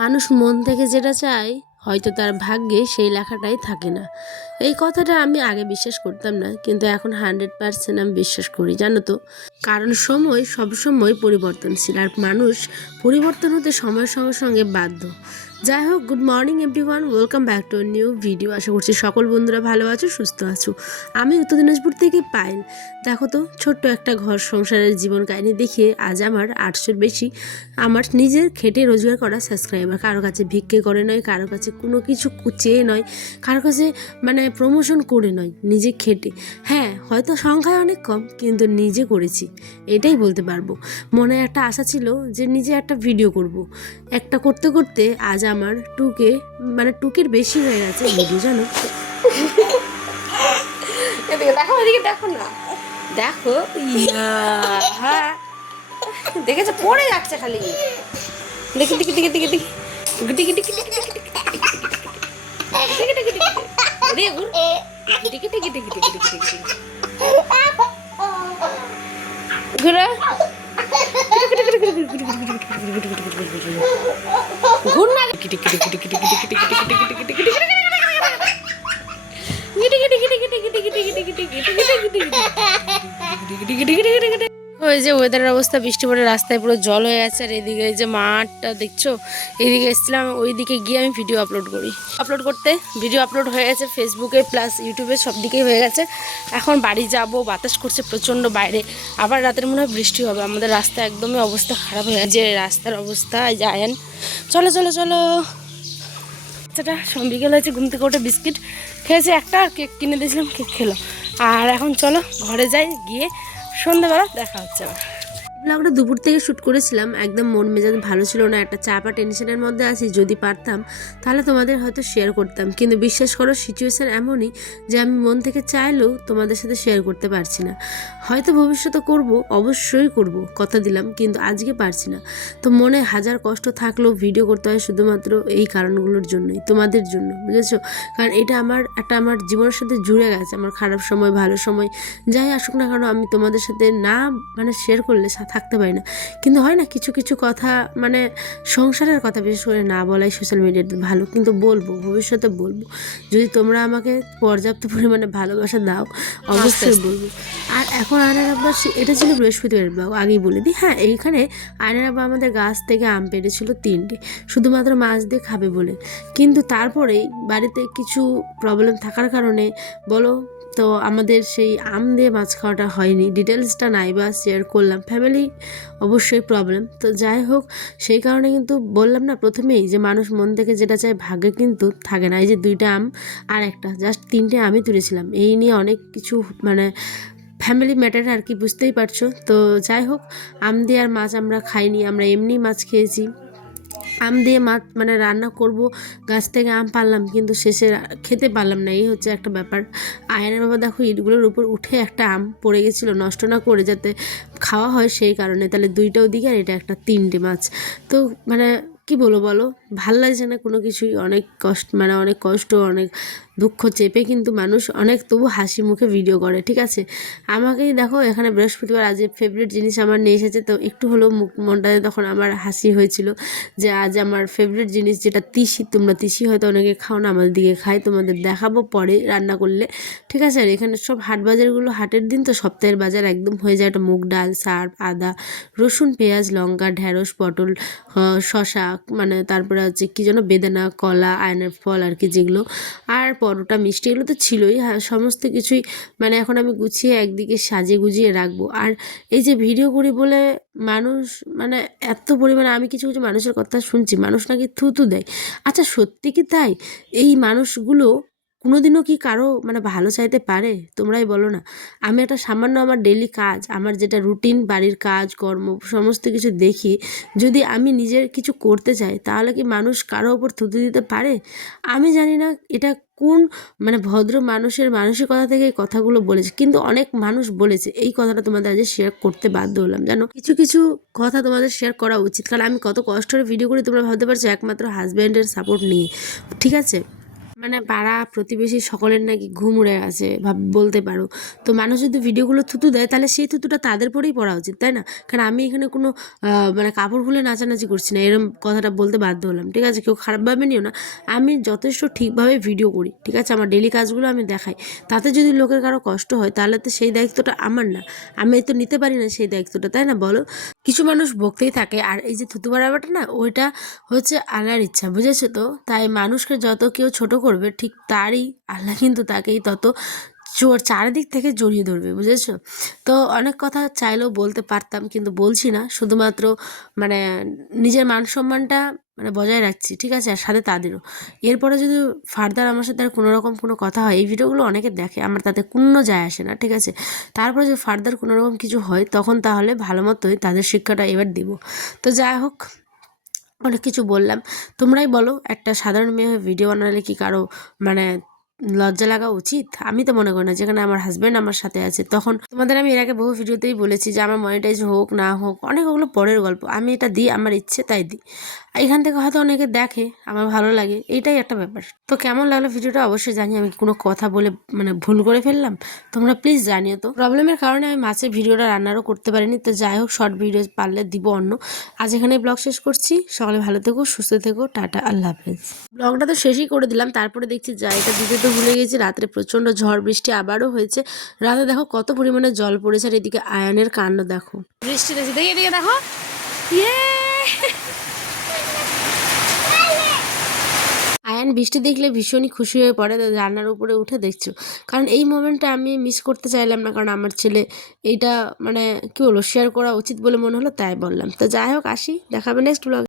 মানুষ মন থেকে যেটা চায় হয়তো তার ভাগ্যে সেই লেখাটাই থাকে না। এই কথাটা আমি আগে বিশ্বাস করতাম না, কিন্তু এখন 100% আমি বিশ্বাস করি, জানো তো। কারণ সময় সবসময় পরিবর্তনশীল, আর মানুষ পরিবর্তন হতে সময়ের সঙ্গে সঙ্গে বাধ্য। যাই হোক, good morning everyone, welcome back to new video. আশা করছি সকল বন্ধুরা ভালো আছো, সুস্থ আছো। আমি উত্তর দিনাজপুর থেকে পায়েল। দেখো তো, ছোট্ট একটা ঘর সংসারের জীবন কাহিনী দেখিয়ে আজ আমার 800-র বেশি আমার নিজের খেটে রোজগার করা সাবস্ক্রাইবার। কারো কাছে ভিক্ষে করে নয়, কারো কাছে কোনো কিছু চেয়ে নয়, কারো কাছে প্রমোশন করে নয়, নিজে খেটে। হ্যাঁ, হয়তো সংখ্যায় অনেক কম, কিন্তু নিজে করেছি, এটাই বলতে পারবো। মনে একটা আশা ছিল যে নিজে একটা ভিডিও করব। একটা করতে করতে আজ আমার টুকের বেশি হয়ে গেছে ভিডিও, জানো। এদিকে দেখো, এদিকে দেখো না, দেখো। হ্যাঁ, দেখেছো, পড়ে যাচ্ছে খালি। দেখি দেখি দেখি দেখি দেখি দেখি দেখি ওই যে ওয়েদারের অবস্থা, বৃষ্টি পড়ে রাস্তায় পুরো জল হয়ে গেছে। আর এদিকে এই যে মাঠটা দেখছো, এইদিকে এসেছিলাম, ওইদিকে গিয়ে আমি ভিডিও করতে ভিডিও আপলোড হয়ে গেছে ফেসবুকে প্লাস ইউটিউবে, সব দিকেই হয়ে গেছে। এখন বাড়ি যাব, বাতাস করছে প্রচণ্ড বাইরে, আবার রাতের মনে হয় বৃষ্টি হবে। আমাদের রাস্তা একদমই অবস্থা খারাপ হয়ে গেছে, যে রাস্তার অবস্থা। যায়েন, চলো চলো চলো। বাচ্চাটা বিকেল হয়েছে, ঘুম থেকে উঠে বিস্কিট খেয়েছে একটা, আর কেক কিনে দিয়েছিলাম, কেক খেলো। আর এখন চলো ঘরে যাই, গিয়ে সন্ধ্যাবেলা দেখা হচ্ছে আবার। ব্লগটা দুপুর থেকে শ্যুট করেছিলাম, একদম মন মেজাজ ভালো ছিল না, একটা চাপা টেনশনের মধ্যে আছি। যদি পারতাম তাহলে তোমাদের হয়তো শেয়ার করতাম, কিন্তু বিশ্বাস করো সিচুয়েশান এমনই যে আমি মন থেকে চাইলেও তোমাদের সাথে শেয়ার করতে পারছি না। হয়তো ভবিষ্যতে করব, অবশ্যই করব, কথা দিলাম, কিন্তু আজকে পারছি না। তো মনে হাজার কষ্ট থাকলেও ভিডিও করতে হয় শুধুমাত্র এই কারণগুলোর জন্যই, তোমাদের জন্য, বুঝেছো। কারণ এটা আমার জীবনের সাথে জুড়ে গেছে। আমার খারাপ সময়, ভালো সময়, যাই আসুক না কেন, আমি তোমাদের সাথে না শেয়ার করলে থাকতে পারি না। কিন্তু হয় না, কিছু কিছু কথা, সংসারের কথা বিশেষ করে না বলাই সোশ্যাল মিডিয়াতে ভালো, কিন্তু বলবো, ভবিষ্যতে বলবো। যদি তোমরা আমাকে পর্যাপ্ত পরিমাণে ভালোবাসা দাও, অবশ্যই বলবো। আর এখন আয়নার আব্বা, এটা ছিল বৃহস্পতিবার ব্লগ, আগেই বলে দিই। হ্যাঁ, এইখানে আয়নার আব্বা আমাদের গাছ থেকে আম পেড়েছিল 3টে, শুধুমাত্র মাছ দিয়ে খাবে বলে। কিন্তু তারপরেই বাড়িতে কিছু প্রবলেম থাকার কারণে বলো তো আমাদের সেই আম দিয়ে মাছ খাওয়াটা হয়নি। ডিটেলসটা নাই বা শেয়ার করলাম, ফ্যামিলি অবশ্যই প্রবলেম। তো যাই হোক, সেই কারণে কিন্তু বললাম না প্রথমেই যে মানুষ মন থেকে যেটা চায় ভাগ্যে কিন্তু থাকে না। এই যে 2টা আম আর একটা, জাস্ট 3টে আমি তুলেছিলাম। এই নিয়ে অনেক কিছু ফ্যামিলি ম্যাটার আর কি, বুঝতেই পারছো। তো যাই হোক, আম দিয়ে আর মাছ আমরা খাইনি, আমরা এমনি মাছ খেয়েছি। আম দিয়ে মাছ রান্না করব, গাছ থেকে আম পারলাম, কিন্তু শেষে খেতে পারলাম না, এই হচ্ছে একটা ব্যাপার। আয়নার বাবা দেখো, ইটগুলোর উপর উঠে একটা আম পড়ে গেছিলো, নষ্ট না করে যাতে খাওয়া হয় সেই কারণে। তাহলে 2টা ওদিকে আর এটা একটা, 3টে মাছ। তো কি বলো, ভাল লাগছে না কোনো কিছুই। অনেক কষ্ট, অনেক কষ্ট, অনেক দুঃখ চেপে কিন্তু মানুষ অনেক তবু হাসি মুখে ভিডিও করে, ঠিক আছে। আমাকেই দেখো, এখানে বৃহস্পতিবার, আজ ফেভারিট জিনিস আমার নিয়ে এসেছে, তো একটু হলেও মনটাতে তখন আমার হাসি হয়েছিল যে আজ আমার ফেভারিট জিনিস, যেটা তিসি। তোমরা তিসি হয়তো অনেকে খাও না, আমাদের দিকে খাই, তোমাদের দেখাবো পরে রান্না করলে, ঠিক আছে। আর এখানে সব হাট বাজারগুলো, হাটের দিন তো সপ্তাহের বাজার একদম হয়ে যায়। একটা মুগ ডাল, সার্ফ, আদা, রসুন, পেঁয়াজ, লঙ্কা, ঢেঁড়স, পটল, শশা, তারপরে হচ্ছে কি যেন, বেদানা, কলা, আয়নার ফল আর কি যেগুলো, আর পরোটা, মিষ্টি, এগুলো তো ছিলই। হ্যাঁ, সমস্ত কিছুই এখন আমি গুছিয়ে একদিকে সাজিয়ে গুজিয়ে রাখবো। আর এই যে ভিডিও করি বলে মানুষ এত পরিমাণে, আমি কিছু কিছু মানুষের কথা শুনছি, মানুষ নাকি থুতু দেয়। আচ্ছা, সত্যি কি তাই? এই মানুষগুলো কোনোদিনও কি কারো ভালো চাইতে পারে? তোমরাই বলো না। আমি একটা সামান্য আমার ডেইলি কাজ, আমার যেটা রুটিন, বাড়ির কাজ কর্ম সমস্ত কিছু দেখি, যদি আমি নিজের কিছু করতে চাই, তাহলে কি মানুষ কারো ওপর থুতু দিতে পারে? আমি জানি না এটা কোন ভদ্র মানুষের মানসিকতা থেকে এই কথাগুলো বলেছে, কিন্তু অনেক মানুষ বলেছে। এই কথাটা তোমাদের আজ শেয়ার করতে বাধ্য হলাম, জানো। কিছু কিছু কথা তোমাদের শেয়ার করা উচিত, কারণ আমি কত কষ্ট করে ভিডিও করি, তোমরা ভাবতে পারছো একমাত্র হাজব্যান্ডের সাপোর্ট নিয়ে, ঠিক আছে। মানে পাড়া প্রতিবেশী সকলের নাকি ঘুম উড়ে গেছে বলতে পারো। তো মানুষ যদি ভিডিওগুলো থুতু দেয় তাহলে সেই থুতুটা তাদের পরেই পড়া উচিত, তাই না? কারণ আমি এখানে কোনো মানে কাপড় খুলে নাচানাচি করছি না, এরকম কথাটা বলতে বাধ্য হলাম, ঠিক আছে? কেউ খারাপভাবে নিও না। আমি যথেষ্ট ঠিকভাবে ভিডিও করি, ঠিক আছে? আমার ডেলি কাজগুলো আমি দেখাই। তাতে যদি লোকের কারো কষ্ট হয় তাহলে তো সেই দায়িত্বটা আমার না, আমি তো নিতে পারি না সেই দায়িত্বটা, তাই না বলো? কিছু মানুষ বকতেই থাকে, আর এই যে থুতু বাড়াবাটা না, ওইটা হচ্ছে আল্লাহর ইচ্ছা, বুঝেছো তো? তাই মানুষকে যত কেউ ছোট করবে ঠিক তারই আল্লাহ কিন্তু তাকেই তত চারিদিক থেকে জড়িয়ে ধরবে, বুঝেছো? তো অনেক কথা চাইলেও বলতে পারতাম, কিন্তু বলছি না, শুধুমাত্র মানে নিজের মান সম্মানটা মানে বজায় রাখছি, ঠিক আছে? আর সাথে তাদেরও। এরপরে যদি ফার্দার আমার সাথে আর কোনো রকম কোনো কথা হয়, এই ভিডিওগুলো অনেকে দেখে, আমার তাতে কোনো যায় আসে না, ঠিক আছে? তারপরে যদি ফার্দার কোনো রকম কিছু হয় তখন তাহলে ভালো মতোই তাদের শিক্ষাটা এবার দিব। তো যাই হোক, অনেক কিছু বললাম। তোমরাই বলো, একটা সাধারণ মেয়ে হয়ে ভিডিও বানালে কি কারো মানে লজ্জা লাগা উচিত? আমি তো মনে করি না। যেখানে আমার হাজব্যান্ড আমার সাথে আছে, তখন তোমাদের আমি এর আগে বহু ভিডিওতেই বলেছি যে আমার মনিটাইজ হোক না হোক, অনেক ওগুলো পরের গল্প, আমি এটা দিই, আমার ইচ্ছে তাই দিই। এখান থেকে হয়তো অনেকে দেখে, আমার ভালো লাগে, এইটাই একটা ব্যাপার। তো কেমন লাগলো ভিডিওটা অবশ্যই জানিও। আমি কি কোনো কথা বলে মানে ভুল করে ফেললাম? তোমরা প্লিজ জানিও। তো প্রবলেমের কারণে আমি মাছের ভিডিওটা রান্নারও করতে পারিনি। তো যাই হোক, শর্ট ভিডিও পারলে দিব অন্য। আজ এখানে ব্লগ শেষ করছি। সকালে ভালো থেকো, সুস্থ থেকো, টাটা, আল্লাহ হাফেজ। ব্লগটা তো শেষই করে দিলাম, তারপরে দেখছি যা এটা দিতে তো ভুলে গেছি। রাত্রে প্রচন্ড ঝড় বৃষ্টি আবারও হয়েছে। রাতে দেখো কত পরিমাণে জল পড়েছে, আর এদিকে আয়নের কাণ্ড দেখো। বৃষ্টি দেখছি, দেখি এদিকে দেখো। ইয়ে, আয়ান বৃষ্টি দেখলে ভীষণই খুশি হয়ে পড়ে, রান্নার উপরে উঠে দেখছো। কারণ এই মোমেন্টটা আমি মিস করতে চাইলাম না, কারণ আমার ছেলে এইটা মানে কি বলবো শেয়ার করা উচিত বলে মনে হলো, তাই বললাম। তো যাই হোক, আসি, দেখাবে নেক্সট ব্লগ।